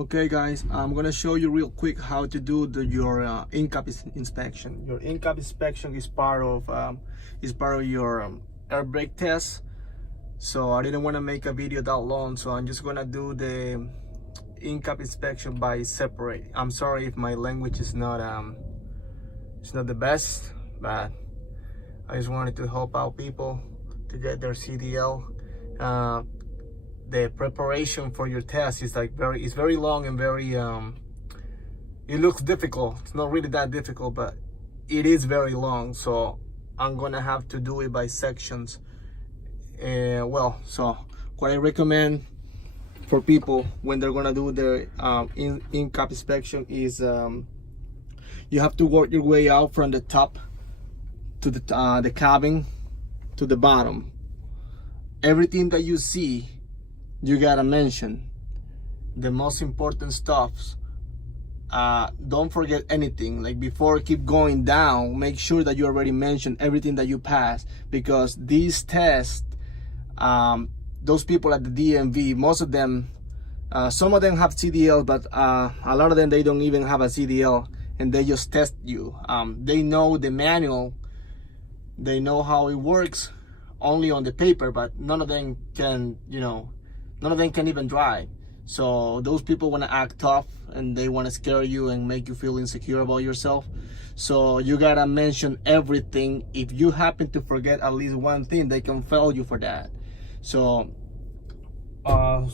Okay guys, I'm gonna show you real quick how to do your in-cab inspection. Your in-cab inspection is part of your air brake test. So I didn't want to make a video that long, so I'm just gonna do the in-cab inspection by separate. I'm sorry if my language is not it's not the best, but I just wanted to help out people to get their CDL. The preparation for your test is it's very long and very it looks difficult. It's not really that difficult, but it is very long, so I'm gonna have to do it by sections. So what I recommend for people when they're gonna do their in-cab inspection is you have to work your way out from the top to the cabin to the bottom. Everything that you see, you gotta mention the most important stuffs. Don't forget anything. Like before keep going down, make sure that you already mentioned everything that you passed, because these tests, those people at the DMV, most of them, some of them have CDL, but a lot of them, they don't even have a CDL, and they just test you. They know the manual, they know how it works only on the paper, but none of them can, none of them can even drive. So those people want to act tough and they want to scare you and make you feel insecure about yourself. So you gotta mention everything. If you happen to forget at least one thing, they can fail you for that. So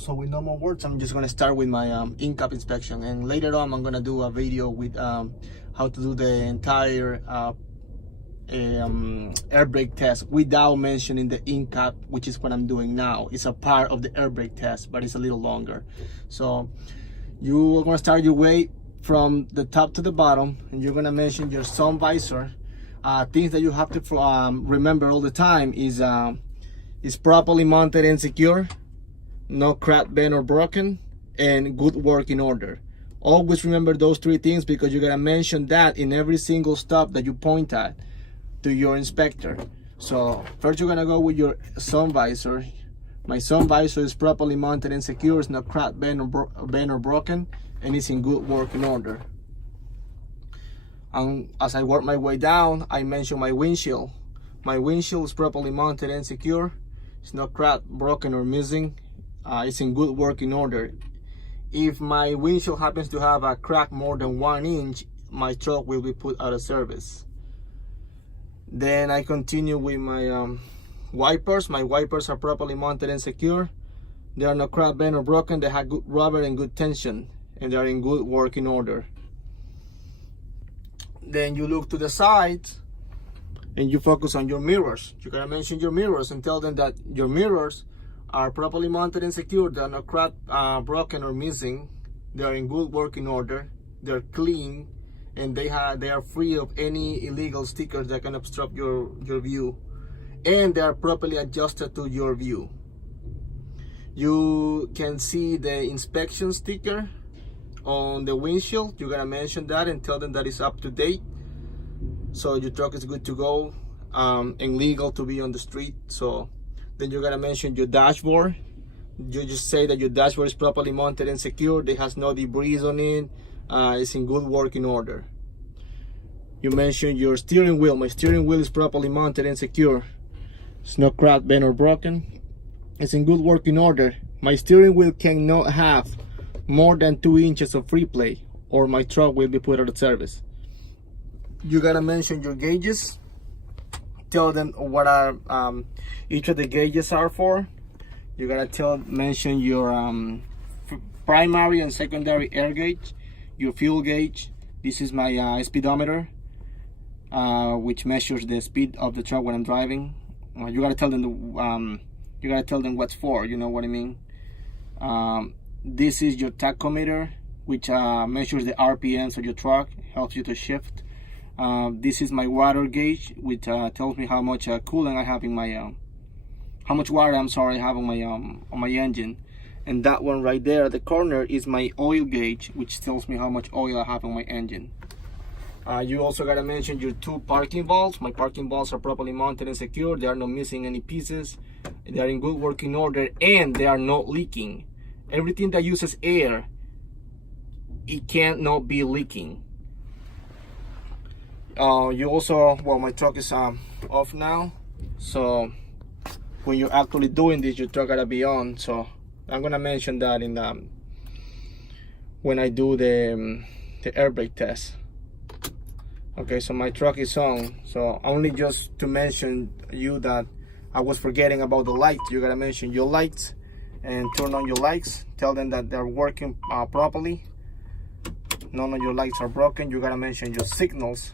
with no more words, I'm just gonna start with my in-cab inspection, and later on I'm gonna do a video with how to do the entire air brake test without mentioning the in-cab, which is what I'm doing now. It's a part of the air brake test, but it's a little longer. So you are going to start your way from the top to the bottom, and you're going to mention your sun visor. Things that you have to remember all the time is properly mounted and secure, no cracked, bent or broken, and good working order. Always remember those three things, because you're going to mention that in every single stop that you point at to your inspector. So first you're gonna go with your sun visor. My sun visor is properly mounted and secure. It's not cracked, bent or broken, and it's in good working order. And as I work my way down, I mention my windshield. My windshield is properly mounted and secure. It's not cracked, broken, or missing. It's in good working order. If my windshield happens to have a crack more than 1 inch, my truck will be put out of service. Then I continue with my wipers. My wipers are properly mounted and secure. They are not cracked, bent, or broken. They have good rubber and good tension, and they are in good working order. Then you look to the sides and you focus on your mirrors. You gotta mention your mirrors and tell them that your mirrors are properly mounted and secure. They are not cracked, broken, or missing. They are in good working order. They're clean, and they are free of any illegal stickers that can obstruct your view, and they are properly adjusted to your view. You can see the inspection sticker on the windshield. You gotta mention that and tell them that it's up to date, so your truck is good to go and legal to be on the street. So then you gotta mention your dashboard. You just say that your dashboard is properly mounted and secure. There has no debris on it. It's in good working order. You mention your steering wheel. My steering wheel is properly mounted and secure. It's not cracked, bent, or broken. It's in good working order. My steering wheel cannot have more than 2 inches of free play, or my truck will be put out of service. You gotta mention your gauges. Tell them what are each of the gauges are for. You gotta mention your primary and secondary air gauge, your fuel gauge. This is my speedometer, which measures the speed of the truck when I'm driving. You gotta tell them what's for. You know what I mean. This is your tachometer, which measures the RPMs of your truck, helps you to shift. This is my water gauge, which tells me how much coolant I have in my how much water I have on my engine. And that one right there at the corner is my oil gauge, which tells me how much oil I have on my engine. You also gotta mention your 2 parking valves. My parking valves are properly mounted and secure. They are not missing any pieces. They are in good working order, and they are not leaking. Everything that uses air it can't not be leaking. You also, well, my truck is off now, so when you're actually doing this, your truck gotta be on. So I'm gonna mention that in when I do the air brake test. Okay, so my truck is on. So only just to mention you that I was forgetting about the lights. You gotta mention your lights and turn on your lights. Tell them that they're working properly. None of your lights are broken. You gotta mention your signals.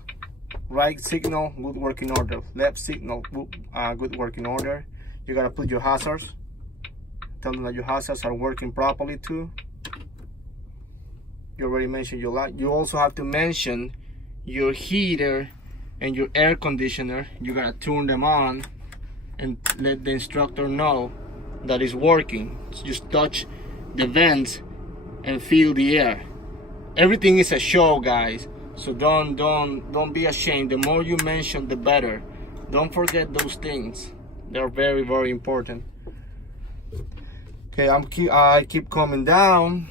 Right signal, good working order. Left signal, good working order. You gotta put your hazards. Tell them that your hazards are working properly too. You already mentioned your light. You also have to mention your heater and your air conditioner. You gotta turn them on and let the instructor know that it's working. So just touch the vents and feel the air. Everything is a show, guys. So don't be ashamed. The more you mention, the better. Don't forget those things. They're very, very important. Okay, I keep coming down.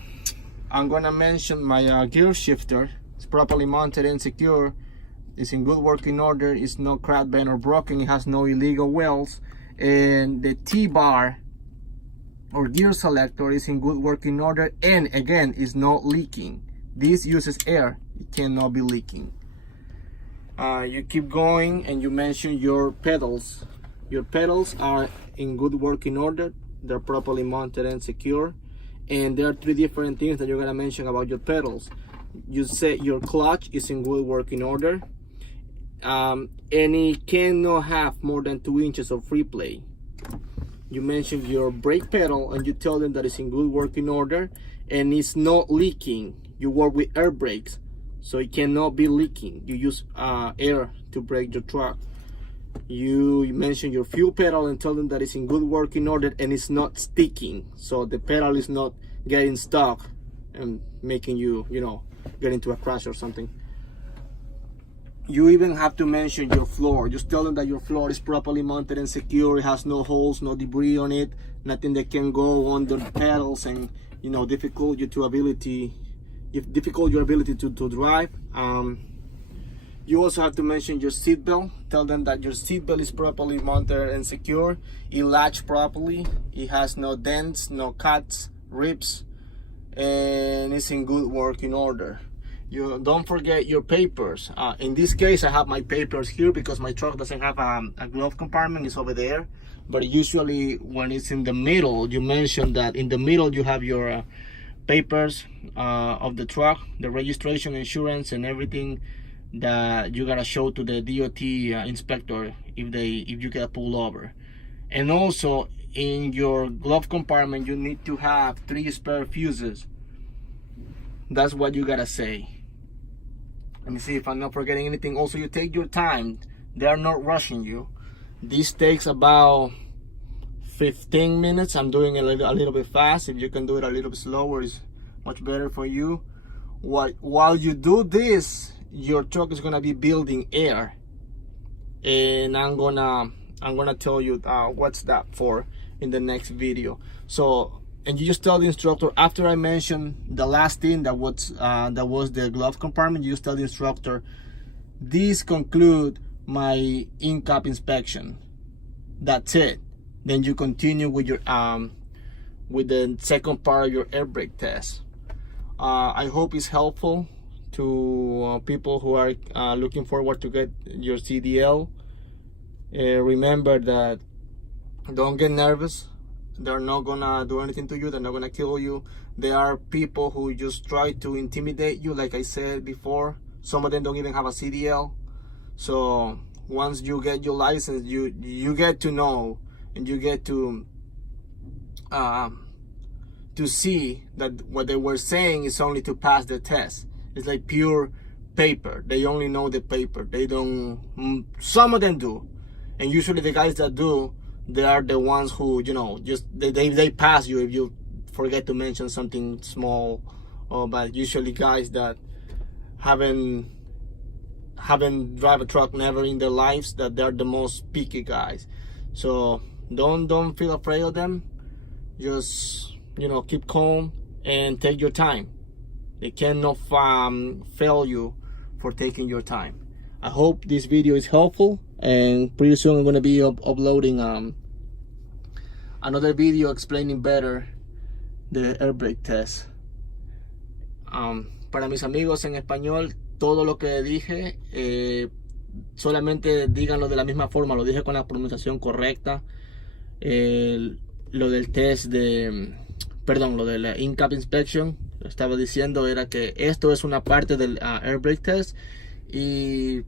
I'm gonna mention my gear shifter. It's properly mounted and secure. It's in good working order. It's not cracked, bent, or broken. It has no illegal welds. And the T-bar or gear selector is in good working order. And again, it's not leaking. This uses air. It cannot be leaking. You keep going and you mention your pedals. Your pedals are in good working order. They're properly mounted and secure. And there are 3 different things that you're gonna mention about your pedals. You say your clutch is in good working order. And it cannot have more than 2 inches of free play. You mention your brake pedal and you tell them that it's in good working order and it's not leaking. You work with air brakes, so it cannot be leaking. You use air to brake your truck. You mention your fuel pedal and tell them that it's in good working order and it's not sticking, so the pedal is not getting stuck and making you get into a crash or something. You even have to mention your floor. Just tell them that your floor is properly mounted and secure. It has no holes, no debris on it, nothing that can go under the pedals and difficult your ability to drive. You also have to mention your seat belt. Tell them that your seat belt is properly mounted and secure. It latches properly. It has no dents, no cuts, rips, and it's in good working order. You don't forget your papers. In this case, I have my papers here because my truck doesn't have a glove compartment. It's over there. But usually when it's in the middle, you mention that in the middle you have your papers of the truck, the registration, insurance, and everything that you gotta show to the DOT inspector if you get pulled over. And also in your glove compartment, you need to have 3 spare fuses. That's what you gotta say. Let me see if I'm not forgetting anything. Also, you take your time. They are not rushing you. This takes about 15 minutes. I'm doing it a little bit fast. If you can do it a little bit slower, it's much better for you. While you do this, your truck is gonna be building air, and I'm gonna tell you what's that for in the next video. So, and you just tell the instructor, after I mention the last thing that was the glove compartment, you just tell the instructor, this conclude my in-cab inspection. That's it. Then you continue with your with the second part of your air brake test. I hope it's helpful to people who are looking forward to get your CDL. Remember that don't get nervous. They're not gonna do anything to you. They're not gonna kill you. There are people who just try to intimidate you, like I said before. Some of them don't even have a CDL. So once you get your license, you get to know and you get to see that what they were saying is only to pass the test. It's like pure paper. They only know the paper. They don't. Some of them do, and usually the guys that do, they are the ones who just they pass you if you forget to mention something small. But usually guys that haven't drive a truck never in their lives, that they're the most picky guys. So don't feel afraid of them. Just keep calm and take your time. They cannot fail you for taking your time. I hope this video is helpful, and pretty soon I'm going to be uploading another video explaining better the air brake test. Para mis amigos en español, todo lo que dije, solamente díganlo de la misma forma, lo dije con la pronunciación correcta. Lo del test de, perdón, lo de la in-cab inspection, lo estaba diciendo era que esto es una parte del air brake test, y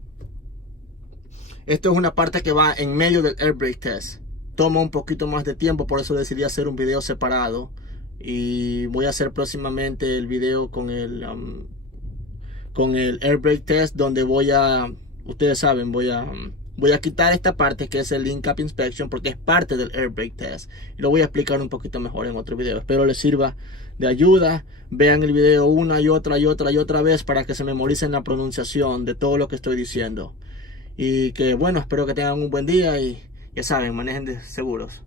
esto es una parte que va en medio del air brake test. Toma un poquito más de tiempo, por eso decidí hacer un video separado, y voy a hacer próximamente el video con el air brake test, donde ustedes saben, voy a quitar esta parte que es el in-cab inspection, porque es parte del air brake test, y lo voy a explicar un poquito mejor en otro video. Espero les sirva de ayuda. Vean el video una y otra vez para que se memoricen la pronunciación de todo lo que estoy diciendo. Y que bueno, espero que tengan un buen día, y ya saben, manejen seguros.